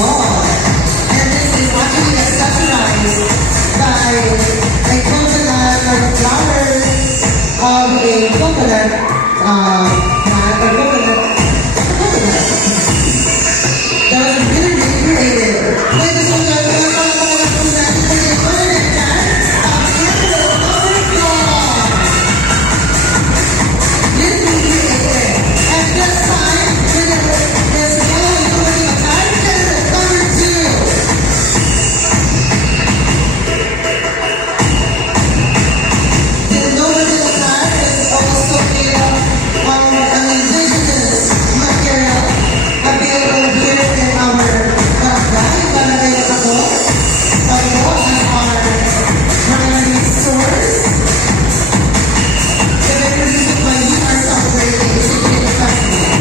Sabon. And this is actually accessorized by a coconut or flowers of a coconut, plant or coconut. That was really, really creative. Ladies and gentlemen, palakpakan po natin for the permanent dance of Candle Number 4. This is creative. And this time, we're going to is yellow including a time Candle Number 2. The Nobody attire is also made up of an indigenous material available here in our barangay Natako, Pago, and our barangay stores. The very reason why we are celebrating is to create a festival.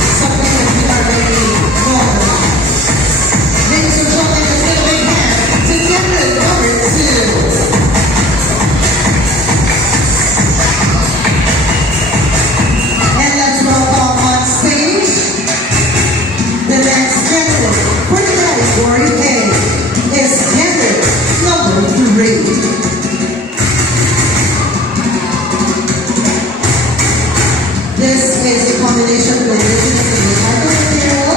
Something that we are very proud of. Ladies and gentlemen, let's give a big hand to Candle Number 2. And let's welcome on stage the next candidate for the category A is candidate number 3. This is a combination of indigenous and recycled material.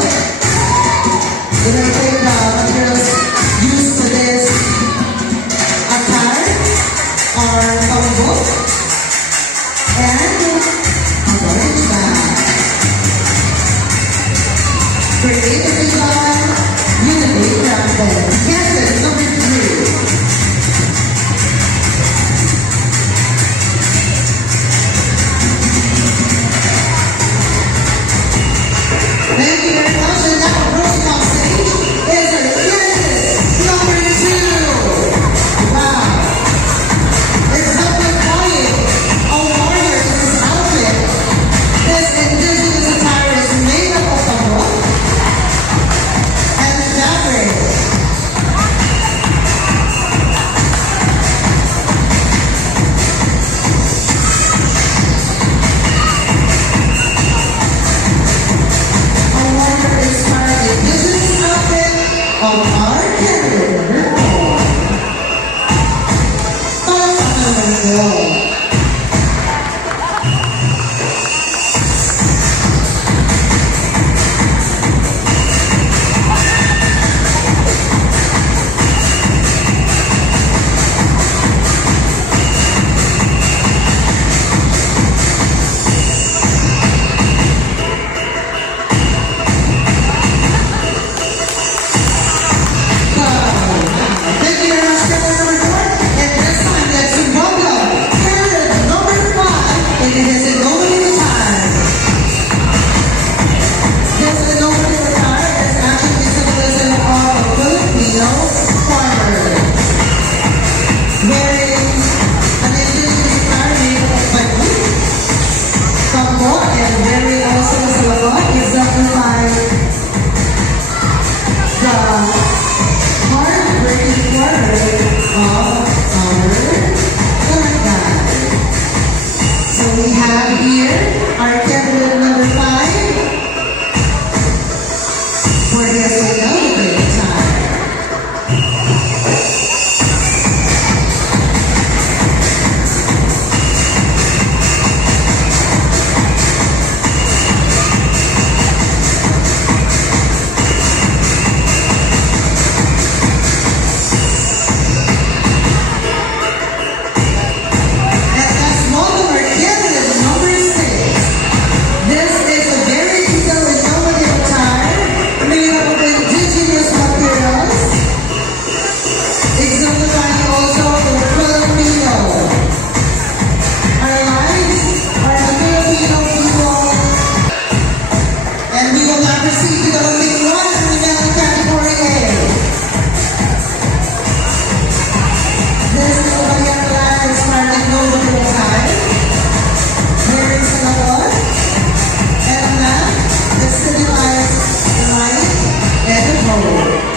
The materials used for this attire are bamboo and orange bag. Creatively by Unity Crafted. Candidate number 3. Thank you very much. And now approaching on stage is our candidate number 2. Wow. Exemplifying a warrior in his outfit. This indigenous attire is made up of bamboo and fabric. A warrior inspired the indigenous outfit of our candidate number 4. Palakpakan naman po. Thank you very much, candidate number 4. And this time, let's welcome candidate number 5 in his innovative attire. This innovative attire is actually a symbolism of a Filipino farmer wearing an indigenous attire made of bamboo, bamboo, and wearing also a salabon exemplifying the hard-working work of our barangay. So we have here our candidate number 5 for his innovative attire. And let's welcome our candidate number 6. This is a very detailed innovative attire made up of indigenous materials, exemplifying also the Filipino. Our lives are the Filipino people. And we will now proceed to the only one in the male category A. This is a Bayan inspired innovative attire, wearing salabon and a lamp that signifies light and hope.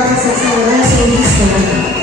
represents Lorenzo Eastman.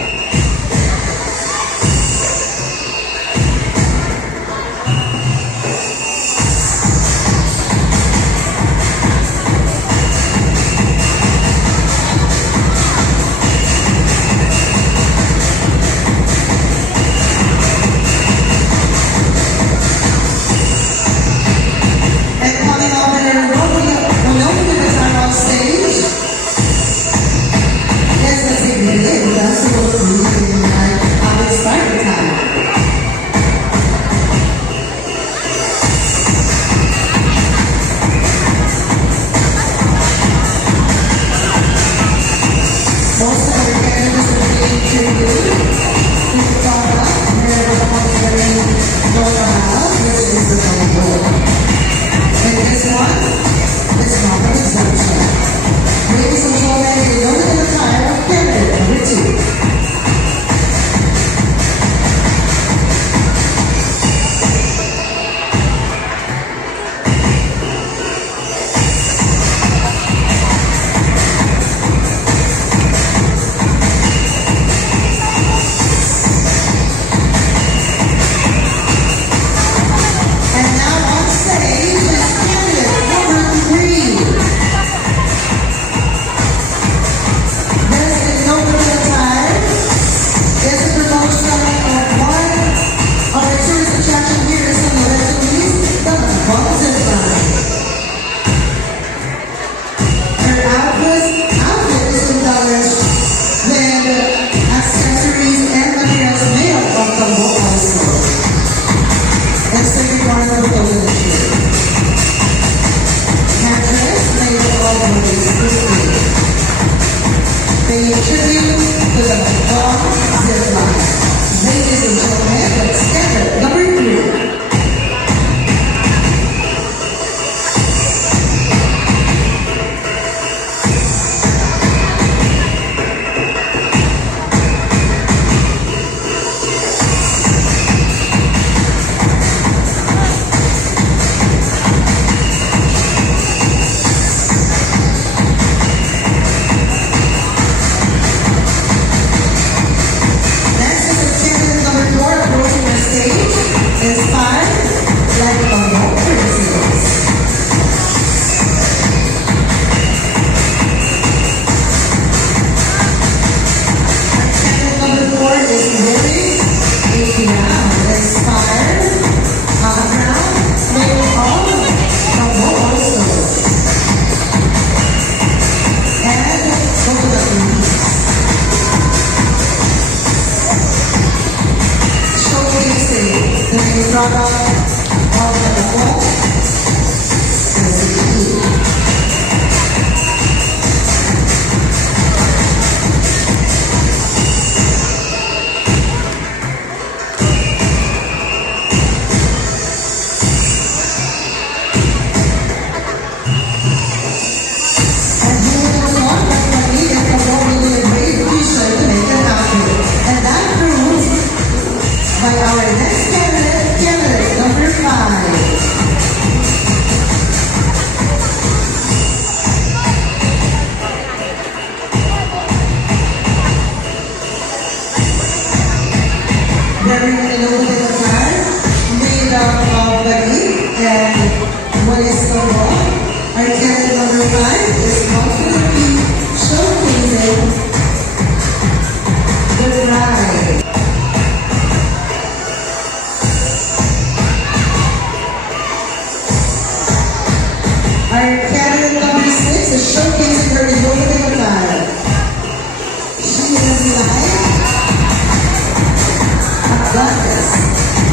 Goddess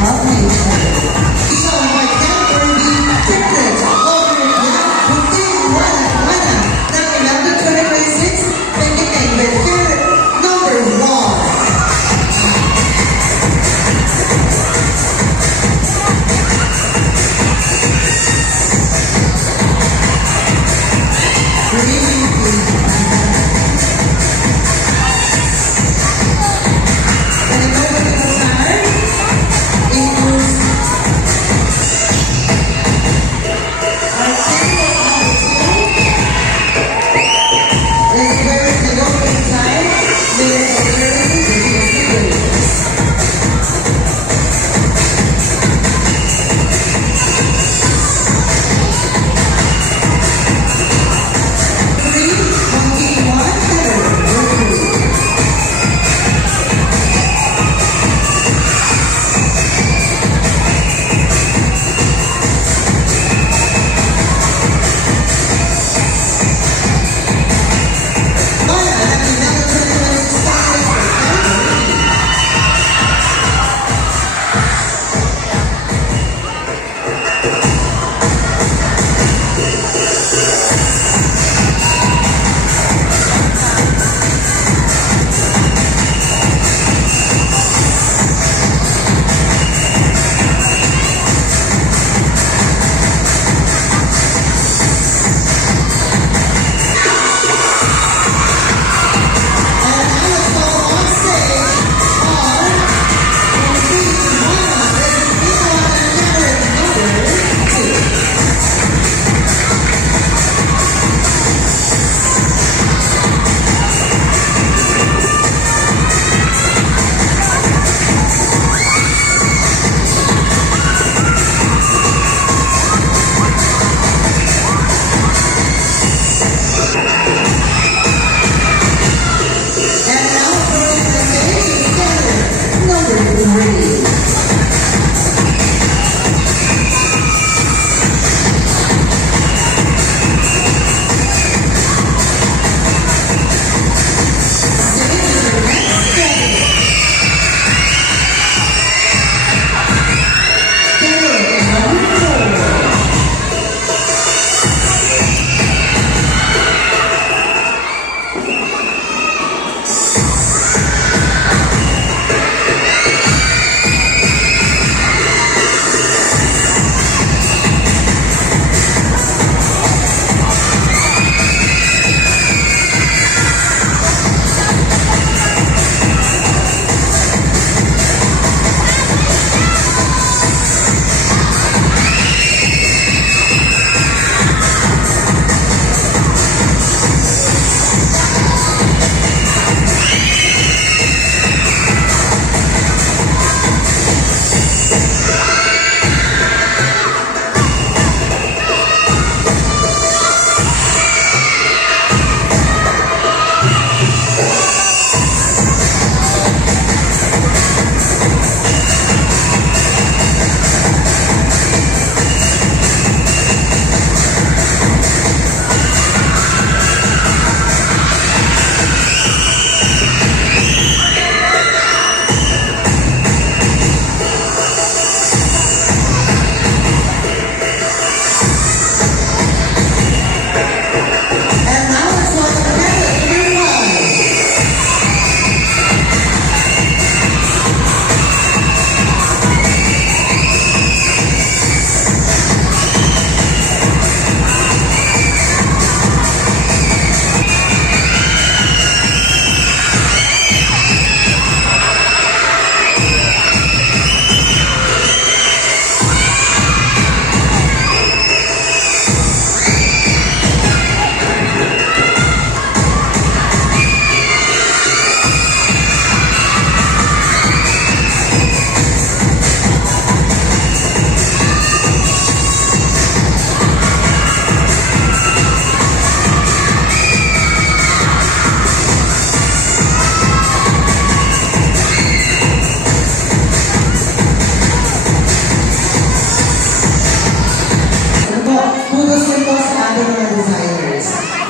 of nature. So I can't be different.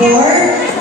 4,